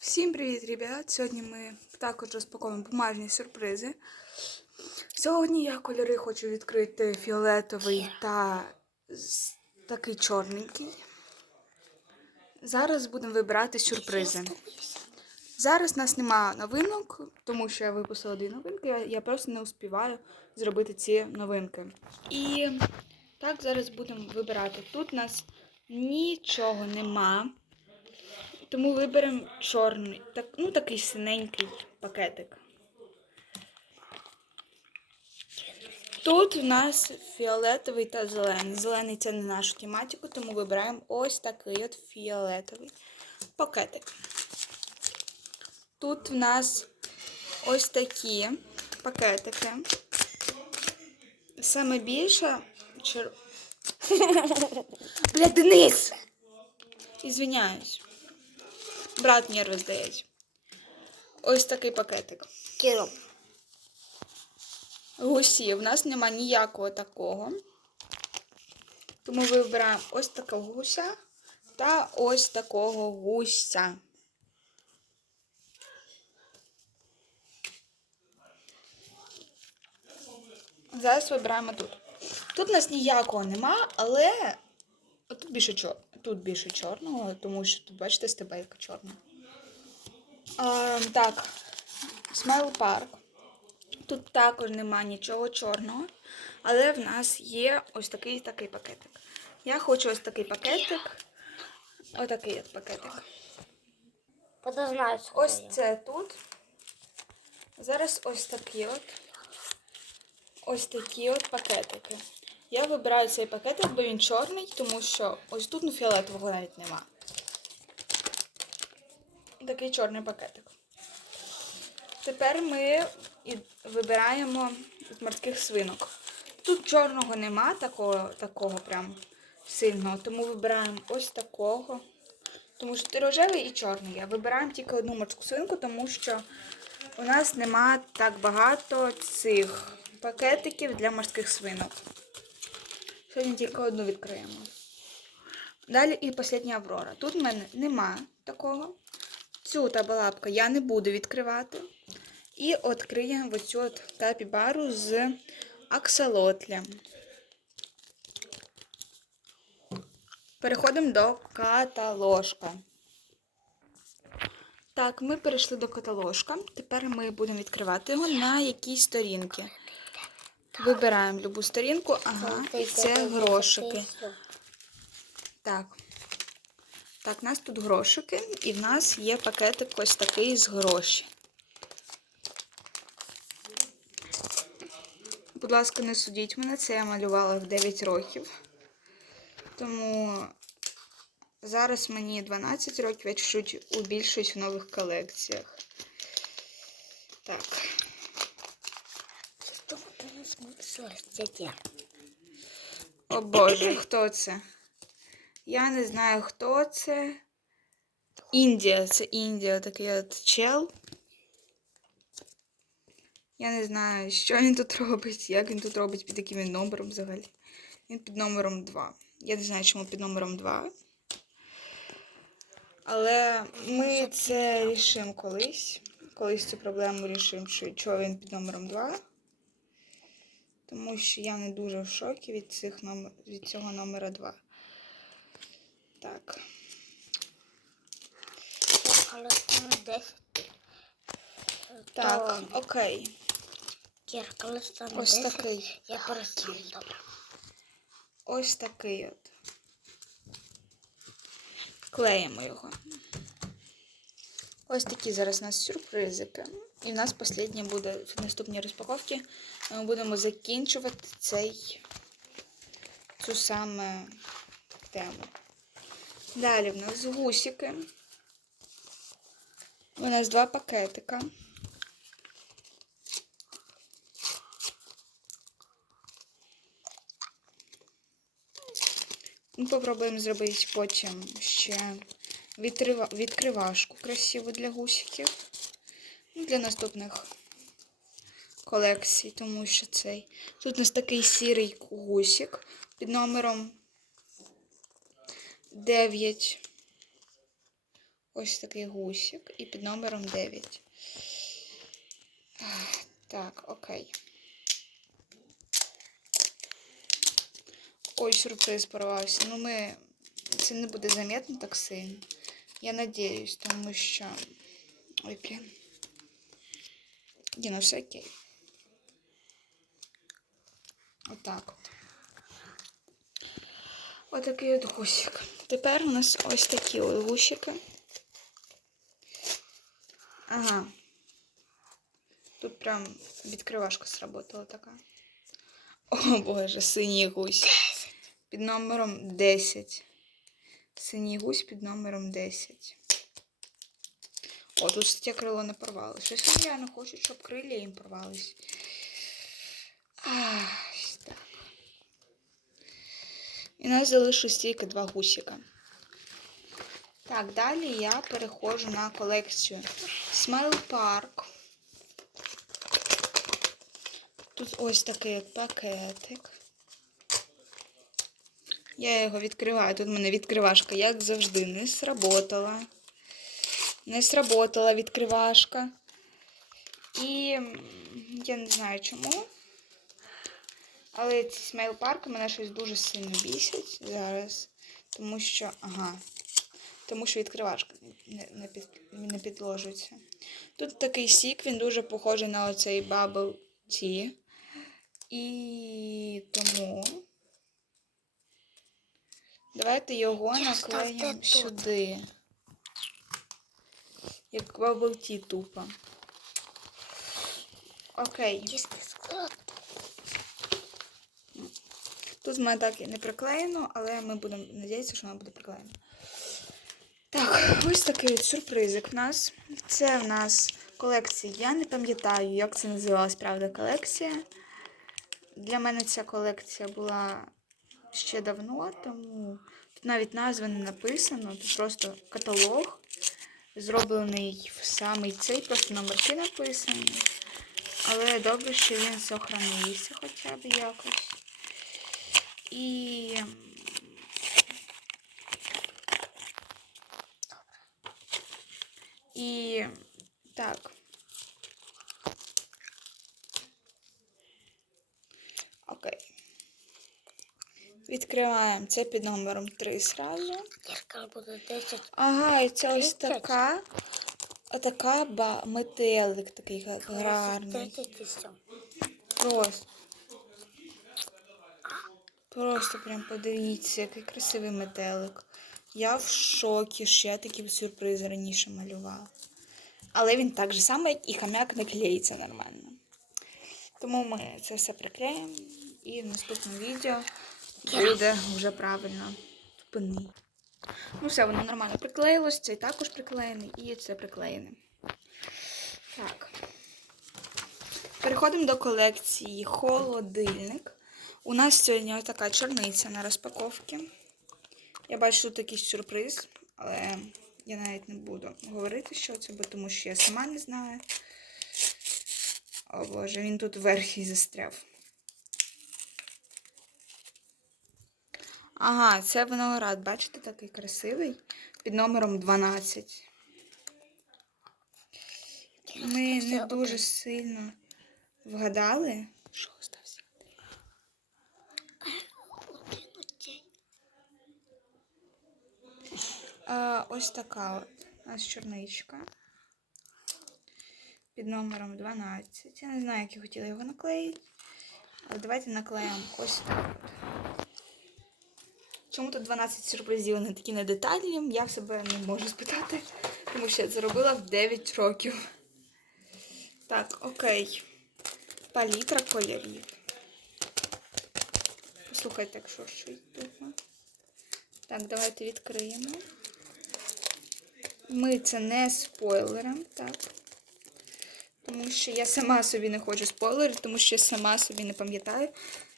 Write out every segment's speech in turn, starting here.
Всім привіт, ребят! Сьогодні ми також розпаковуємо бумажні сюрпризи. Сьогодні я кольори хочу відкрити фіолетовий та такий чорненький. Зараз будемо вибирати сюрпризи. Зараз у нас немає новинок, тому що я випустила дві новинки. Я, просто не успіваю зробити ці новинки. І так зараз будемо вибирати. Тут у нас нічого нема. Тому виберемо чорний, так, ну такий синенький пакетик. Тут у нас фіолетовий та зелений. Зелений це не нашу тематику, тому вибираємо ось такий от фіолетовий пакетик. Тут в нас ось такі пакетики. Саме більше чер... Бля, Денис! Ізвиняюсь. Брат нерви здається. Ось такий пакетик. Кіро. Гусі. У нас нема ніякого такого. Тому вибираємо ось такого гуся та ось такого гуся. Зараз вибираємо тут. Тут у нас ніякого нема, але тут більше, чор... тут більше чорного, тому що тут, бачите, стебелька чорна. А, так, Смайл Парк. Тут також нема нічого чорного, але в нас є ось такий такий пакетик. Я хочу ось такий пакетик. Отакий от пакетик. Ось це тут. Зараз ось такі от. Ось такі от пакетики. Я вибираю цей пакетик, бо він чорний, тому що ось тут ну, фіолетового навіть нема. Такий чорний пакетик. Тепер ми вибираємо з морських свинок. Тут чорного нема, такого, такого прям сильного, тому вибираємо ось такого. Тому що рожевий і чорний. Я вибираємо тільки одну морську свинку, тому що у нас нема так багато цих пакетиків для морських свинок. Сьогодні тільки одну відкриємо. Далі і остання Аврора. Тут в мене нема такого. Цю табалапку я не буду відкривати. І відкриємо оцю от капібару з аксолотлем. Переходимо до каталожка. Так, ми перейшли до каталожка. Тепер ми будемо відкривати його на якійсь сторінці. Вибираємо любу сторінку. Ага, і це грошики. Так. Так, у нас тут грошики, і в нас є пакетик ось такий з гроші. Будь ласка, не судіть мене, це я малювала в 9 років. Тому зараз мені 12 років, я чуть-чуть убільшуюсь в нових колекціях. Так. Смысле, О Боже, хто це? Я не знаю, хто це. Індія, це Індія, такий от чел. Я не знаю, що він тут робить, як він тут робить під яким номером взагалі. Він під номером 2. Я не знаю, чому під номером 2. Але ми це рішимо колись. Колись цю проблему рішимо, що він під номером 2. Тому що я не дуже в шокі від, цих номер... від цього номера 2. Так. Зеркало 10. Так, окей. Зеркало стане Ось 10. такий. Я перестану, добре. Ось такий от. Клеїмо його. Ось такі зараз у нас сюрпризики. І в нас останнє буде в наступній розпаковці. Ми будемо закінчувати цей цю саме тему. Далі в нас гусики. У нас два пакетика. Ми попробуємо зробити потім ще відкривашку красиву для гусиків. Для наступних колекцій, тому що цей. Тут у нас такий сірий гусик під номером 9. ось такий гусик і під номером 9. Так, окей. Ой, сюрприз порвався. Ну, ми... Це не буде заметно так сильно. Я надіюсь, тому що. Ой, блін. Ні, ну все окей. Отак от. Отакий от гусик. Тепер у нас ось такі от гусики. Ага. Тут прям відкривашка сработала така. О боже, синій гусь. Під номером 10. Синій гусь під номером 10. О, тут стаття крило не порвали. Щось вони реально хочуть, щоб крилля їм порвались. Ах, так. І нас залишилось тільки два гусика. Так, далі я переходжу на колекцію Smile Park. Тут ось такий пакетик. Я його відкриваю. Тут в мене відкривашка, як завжди, не сработала. Не сработала відкривашка. І я не знаю чому. Але ці смейл парки мене щось дуже сильно бісять зараз. Тому що. Ага. Тому що відкривашка не, не, під, не підложується. Тут такий сік, він дуже похожий на оцей Bubble Tea. І тому. Давайте його наклеїмо сюди. Як Tea тупо. Окей. Тут в мене так і не приклеєно, але ми будемо надіятися, що воно буде приклеєно. Так, ось такий от сюрпризик в нас. Це в нас колекція. Я не пам'ятаю, як це називалась, правда, колекція. Для мене ця колекція була ще давно, тому тут навіть назви не написано. Тут просто каталог, зроблений в самий цей, просто номерки написані. Але добре, що він сохранився хоча б якось. І. І так. Окей. Відкриваємо це під номером 3 зразу. зеркало буде 10. Ага, і це ось така. Отака ба метелик такий гарний. 10. Просто. Просто прям подивіться, який красивий метелик. Я в шокі, що я такі сюрпризи раніше малювала. Але він так же само, як і хам'як не клеїться нормально. Тому ми це все приклеїмо і в наступному відео буде вже правильно тупини. Ну все, воно нормально приклеїлось, цей також приклеєний і це приклеєне. Так. Переходимо до колекції холодильник. У нас сьогодні ось така чорниця на розпаковці. Я бачу тут якийсь сюрприз, але я навіть не буду говорити, що це, бо тому що я сама не знаю. О боже, він тут вверхі застряв. Ага, це виноград, бачите, такий красивий. Під номером 12. Ми не дуже сильно вгадали. Що остався? А, ось така. У нас чорничка. Під номером 12. Я не знаю, як я хотіла його наклеїти. Але давайте наклеїмо ось так. Чому тут 12 сюрпризів, вони такі недетальні, я в себе не можу спитати, тому що я це робила в 9 років. Так, окей. Палітра кольорів. Послухайте, якщо щось тупо. Так, давайте відкриємо. Ми це не спойлером, так. Тому що я сама собі не хочу спойлерити, тому що я сама собі не пам'ятаю,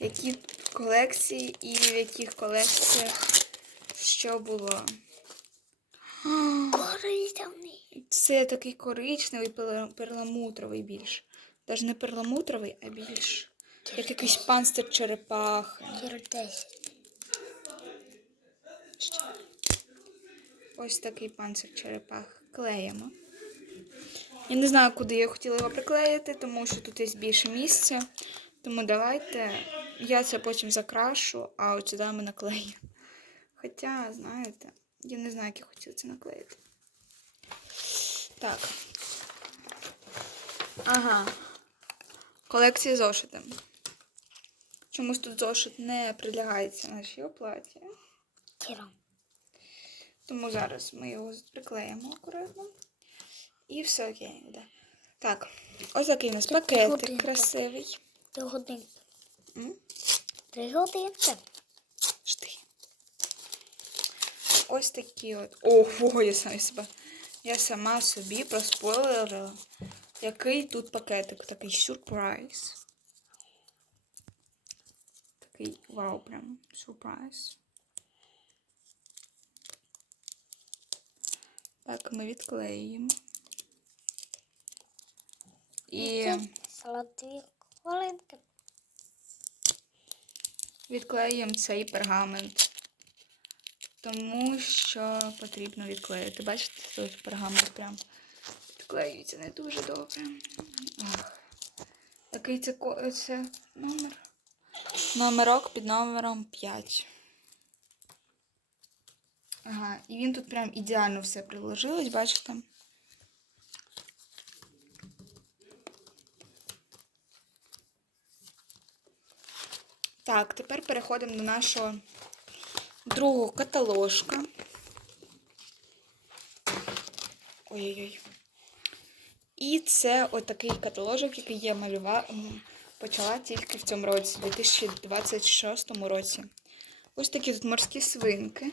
які колекції і в яких колекціях що було. Коричневий. Це такий коричневий перламутровий більш. Навіть не перламутровий, а більш. Як якийсь панцир черепахи. Ось такий панцир черепахи. клеїмо. Я не знаю, куди я хотіла його приклеїти, тому що тут є більше місця. Тому давайте я це потім закрашу, а от сюди ми наклеїмо. Хоча, знаєте, я не знаю, як я хотіла це наклеїти. Так. Ага. Колекція зошитів. Чомусь тут зошит не прилягається нашій оплаті. Тому зараз ми його приклеїмо акуратно. І все окей буде. Так, ось такий у нас пакетик годинка. красивий. Три М? Жди. Ось такі от. Ого, я сама себе. Я сама собі проспойлерила, який тут пакетик. Такий сюрприз. Такий вау, прям сюрприз. Так, ми відклеїмо. І Салат хвилинки. Відклеїмо цей пергамент. Тому що потрібно відклеїти. Бачите, тут пергамент прям відклеюється не дуже добре. Ах. Який це, це номер? Номерок під номером 5. Ага, і він тут прям ідеально все приложилось, бачите? Так, тепер переходимо до нашого другого каталожка. Ой-ой-ой. І це отакий каталожок, який я малювала, почала тільки в цьому році, 2026 році. Ось такі тут морські свинки.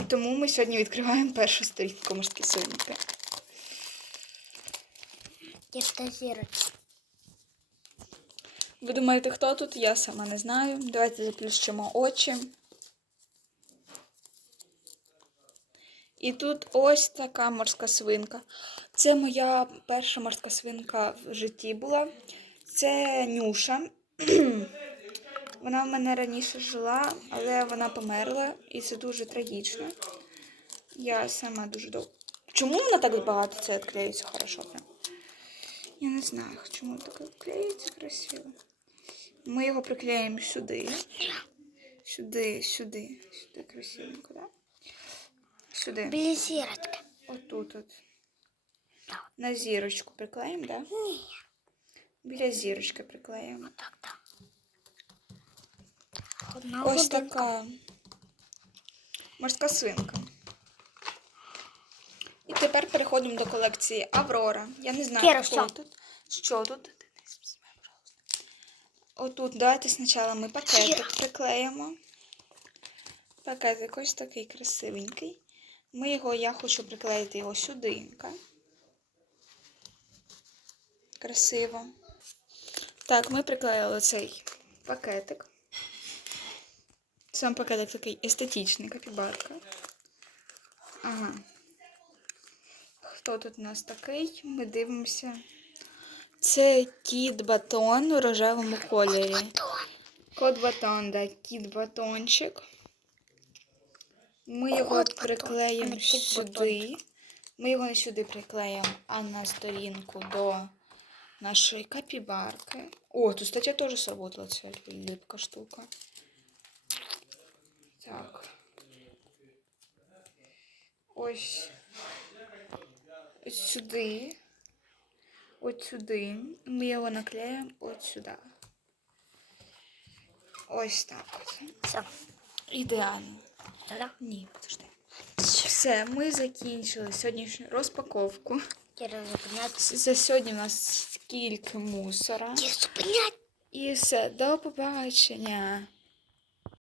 І тому ми сьогодні відкриваємо першу сторінку морські свинки. Є зірочка. Ви думаєте, хто тут? Я сама не знаю. Давайте заплющимо очі. І тут ось така морська свинка. Це моя перша морська свинка в житті була. Це Нюша. Вона в мене раніше жила, але вона померла, і це дуже трагічно. Я сама дуже довго. Чому вона так багато це відклеюється хорошо? Я не знаю, чому так відклеюється красиво. Ми його приклеїмо сюди. Сюди, сюди, сюди красивенько, да? Сюди. Біля зірочки. Отут от. На зірочку приклеїмо, да? Ні. Біля зірочки приклеїмо. Так, так. Одна Ось годинка. така морська свинка. І тепер переходимо до колекції Аврора. Я не знаю, Кіра, що що? тут. Що тут? Отут, давайте спочатку ми пакетик приклеїмо. Пакетик ось такий красивенький. Ми його, я хочу приклеїти його сюди. Красиво. Так, ми приклеїли цей пакетик. Сам пакетик такий естетичний, капібарка. Ага. Хто тут у нас такий? Ми дивимося. Це кіт батон у рожевому кольорі. Кот батон, да, кіт батончик. Ми його приклеїмо сюди. Ми його не сюди приклеїмо, а на сторінку до нашої капібарки. О, тут, кстати, теж сработала ця липка штука. Так. Ось. Ось сюди. От сюди. Ми його наклеїмо от сюди. Ось так от. Все. Ідеально. Так. Ні, подожди. Все, ми закінчили сьогоднішню розпаковку. За сьогодні у нас скільки мусора. Зупинять. І все, до побачення.